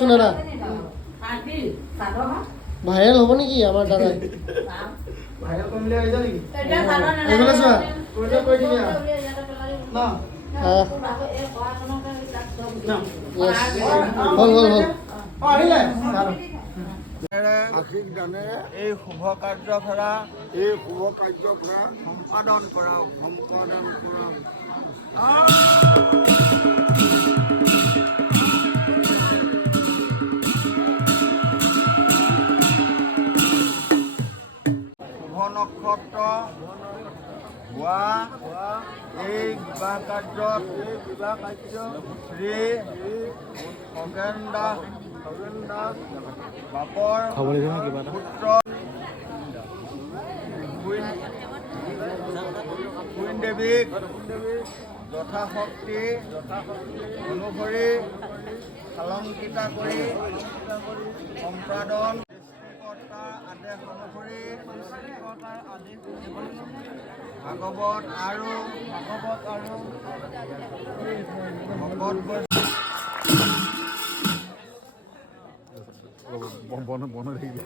সোনাৰা viral হব নাকি আমাৰ দাদা ভাইৰাল কমলে হয়ে যায় নাকি এগুলো চোৱা ওটা কই দিবি না হল আহিলে আশীষ দানেৰে এই শুভ কাৰ্যভাৰা সম্পাদন কৰা শুভ নক্ষত্ৰ হোৱা এই বিবাহ কাৰ্যত শ্ৰী খগেন দাস বাপৰ পুত্ৰ কুইন দেৱীক যথাশক্তি অনুসৰি আলংকৃত কৰি সম্পাদন সৃষ্টিকৰ্তাৰ আদেশ অনুসৰি ভাগৱত আৰু ভকত বন থাকিলে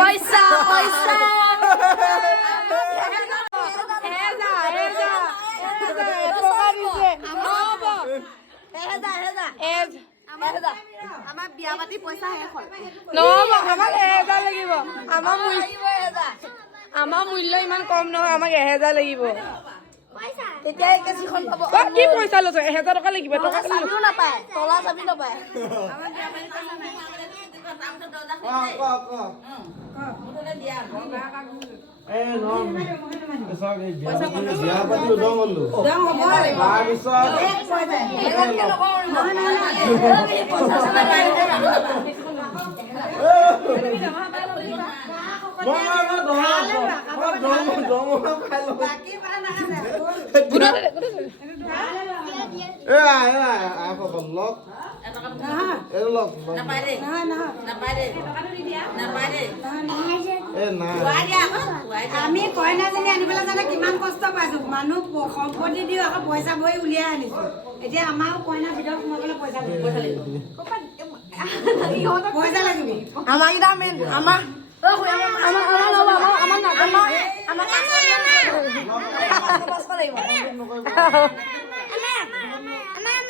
পয়সা আমাৰ বিয়া পাতি পইচা শেষ হ'ল নহ'ব আমাক 1000 লাগিব আমাৰ মূল্য ইমান কম নহয় আমাক 1000 লাগিব তেতিয়া এই কেছিখন পাব কি পইচা লৈছ 1000 টকা লাগিব টকা চাবিও নাপায় তলা চাবি নাপায় আমি কইনাজনী আনিবলৈ জানে কিমান কষ্ট পাইছো মানুহ সম্পত্তি দিও আকৌ পইচা বহি উলিয়াই আনিছো এতিয়া আমাৰো কইনা ভিতৰত সোমাবলৈ পইচা লাগিব আমাৰ কিটা মেন আমাৰ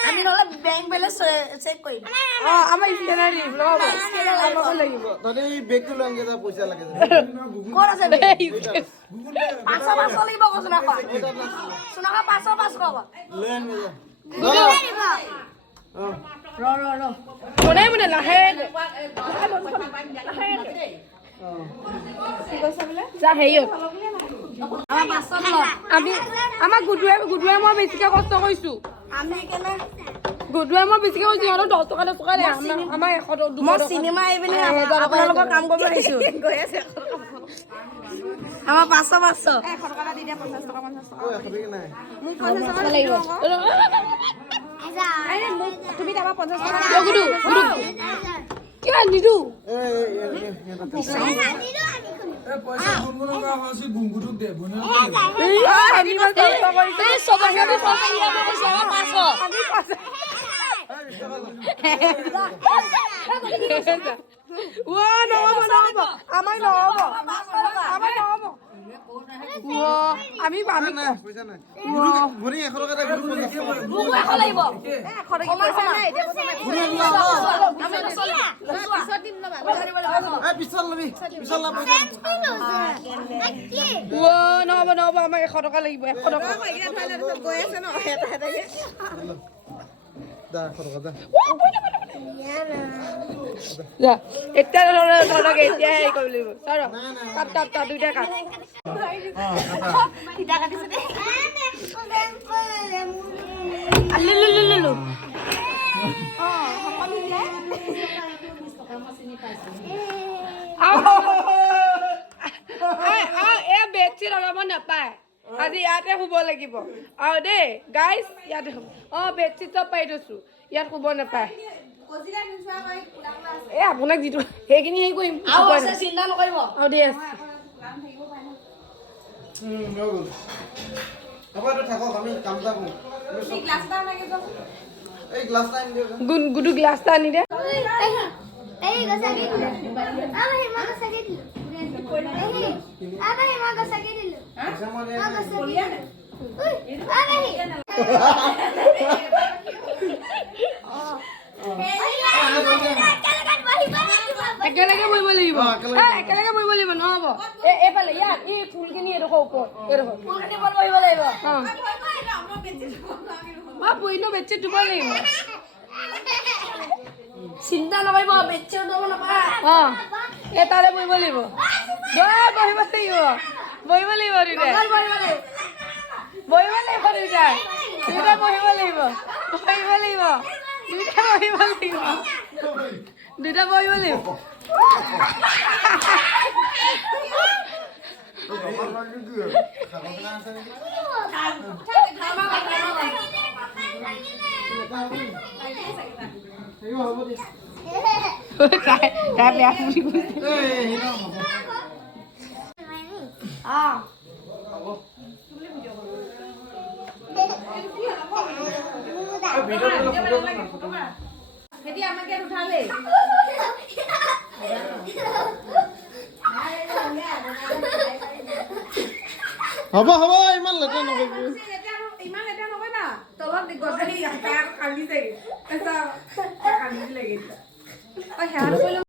আমি নহ'লে বেংক বেলেঞ্চ চেক কৰিম আমাৰ স্কেনাৰ লাগিব তহঁতে এই বেগটো লৈ আনকে পইচা লাগে ক'ত আছে 500 লাগিব আকৌ সোনাখা 500 হ'ব লৈ আনগে মনে লাহে যা হেৰিয়ত আমাৰ গুডুৱে মই বেছিকে কষ্ট কৰিছো গুডুৱে মই বেছিকে কৰিছো সিহঁতৰ 10 টকা আমাৰ 100 মই চিনেমা আহি পিনে আপোনালোকৰ কাম কৰিব আহিছো আমাৰ 500 100 টকা দি দিয়া 50 টকা 50 টকা মোক 50 টকা লাগিব তুমি তাৰপৰা 50 টকা গুডু কি নিদু পইচা গুনগুনক আছে গুনগুটুক দে বনে আমি বাস কষ্ট কৰিছো সবকে আমি নহ'ব নহ'ব আমাক 100 টকা লাগিব 100 টকা গৈ আছে ন এটা এটাকে দা 100 টকা দা যা এতিয়া ধৰক এতিয়া হেৰি কৰিব লাগিব চাৰ কাট দুইটা কাট ফিটা কাটিছে দে আল্লু এ বেডশ্বীট অলপ নাপায় আজি ইয়াতে শুব লাগিব আৰু দেই গাইজ ইয়াতে শুব বেডশ্বীট চব পাই থৈছোঁ ইয়াত শুব নাপায় এই আপোনাক যিটো সেইখিনি হেৰি কৰিম চিন্তা নকৰিব আৰু দেই আছে হ'ব তো থাকক আমি কাম এটা কৰোঁ এই গ্লাছটা আনি দিয়ক গুডু গ্লাছ এটা আনি দে একেলগে বহিব লাগিব একেলগে বহিব লাগিব নহ'ব এইফালে ইয়াত এই ফুলখিনি এডোখৰ ওপৰত এইডোখৰ ফুলখিনি ওপৰত বহিব লাগিব পৰিলে বেডশ্বীট ধুব লাগিব চিন্তা নকৰিব বেডশ্বীট ল'ব নাপায় এই তাৰে বহিব লাগিব বহিব লাগিব দুইটাই বহিব লাগিব দুইটাই বহিব লাগিব দুইটা বহিব লাগিব তাই বেয়া বুলি কৈছে আমাকে উঠালে হ'ব ইমান লেতেৰা নকৰিব ইমান লেতেৰা নকৰিবা তলত গছালি কান্দি চাগে কান্দি লাগে